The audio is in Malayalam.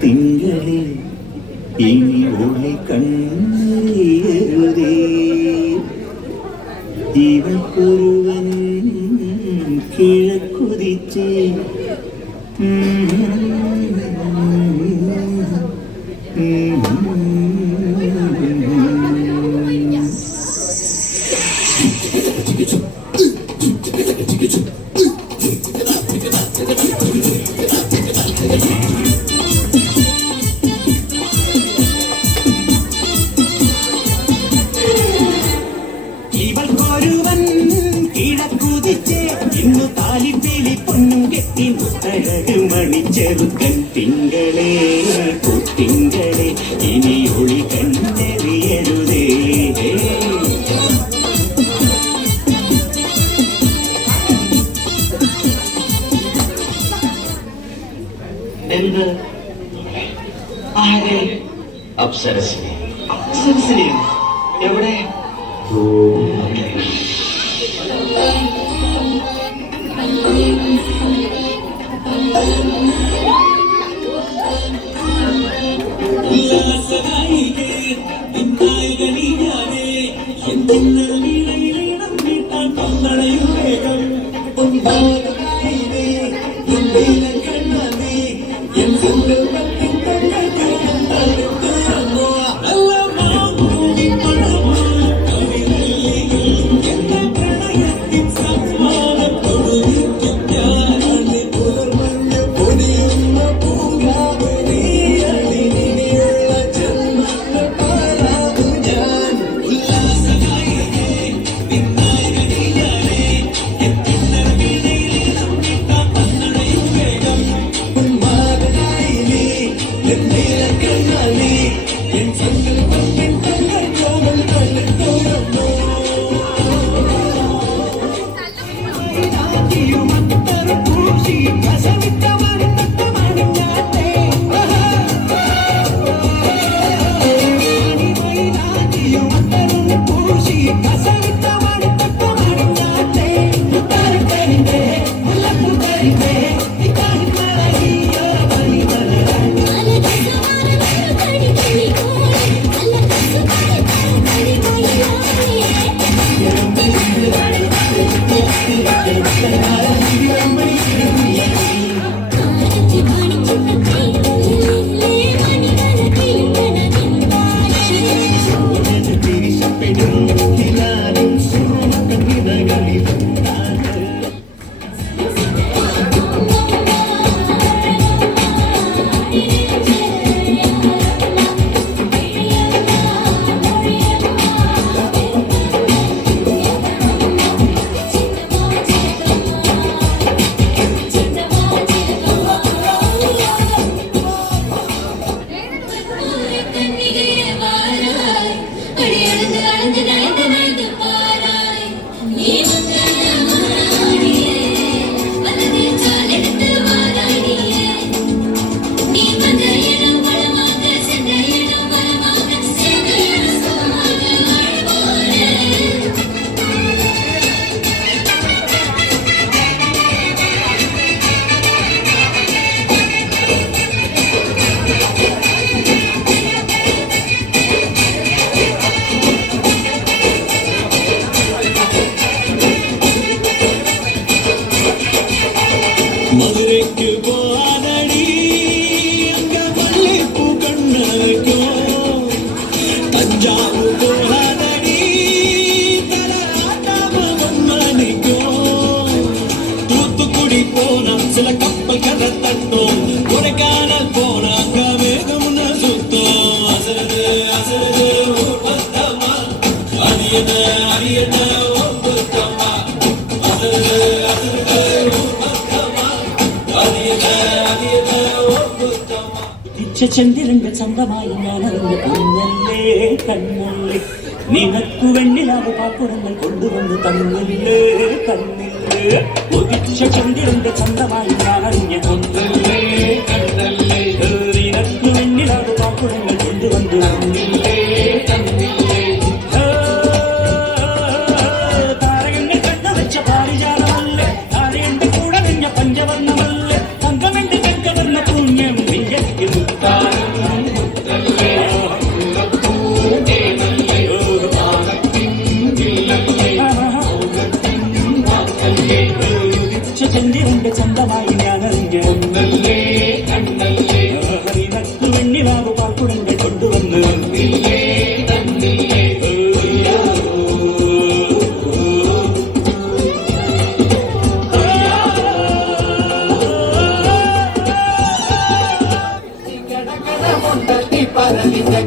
തിങ്കളിൽ ഇനി ഒളി കണ്ണറിയരുതേ ഇവൾക്കൊരുവൻ കിഴക്കുതിച്ച് ഇവൾക്കൊരുവൻ കിഴക്കുതിച്ച് ഇന്നു താലിപ്പേലി പൊന്നും കെട്ടി മുത്തഴക് മണിച്ചെറുക്കൻ തിങ്കളേ തിങ്കളെ ഇനി ഒളി കണ്ണറിയരുതേ എന്ത് ആരെ അപ്സരസിനെ അപ്സരസിനെയോ എവിടെ മധുരയ്ക്ക് പോവാനടി അങ്കമല്ലിപ്പൂ കണ്ണയ്ക്കോ തഞ്ചാവൂർ പോവാനടി തലയാട്ടാമണിക്കോ തൂത്തുക്കുടി പോന ചില കപ്പൽ കഥ തട്ടോ കൊടൈക്കനാൽ പോന അങ്കമേഘമുന സുത്തോ അസരത് അസരത് ഓർമ്മത്തമ്മ അറിയണ അറിയണ ഓർമ്മത്തമ്മ അസരത് അസരത് ചന്ദ്രന്റെ ചന്തമായി ഞാനറിഞ്ഞ പൊന്നല്ലേ കണ്ണല്ലേ നിനക്കു വെണ്ണിലാവ് പാപ്പുറങ്ങൾ കൊണ്ടുവന്ന് തന്നില്ലേ തന്നില്ലേ ഒതിച്ച ചന്ദ്രന്റെ ചന്തമായി ഞാനറിഞ്ഞ പൊന്നല്ലേ കണ്ണല്ലേ നിനക്കു വെണ്ണിലാവ് പാപ്പുറങ്ങൾ കൊണ്ടുവന്ന് തന്നില്ലേ തന്നില്ലേ താരകങ്ങൾ കണ്ണ വെച്ച പാരിജാതമല്ലേ താരയുടെ കൂടെ നിന്ന പഞ്ചവർണ്ണമല്ലേ തങ്കമെന്റെ കെങ്കവർണ്ണ പുണ്യം നിയയ്ക്ക് മുത്താ തട്ടി പറലിന്റെ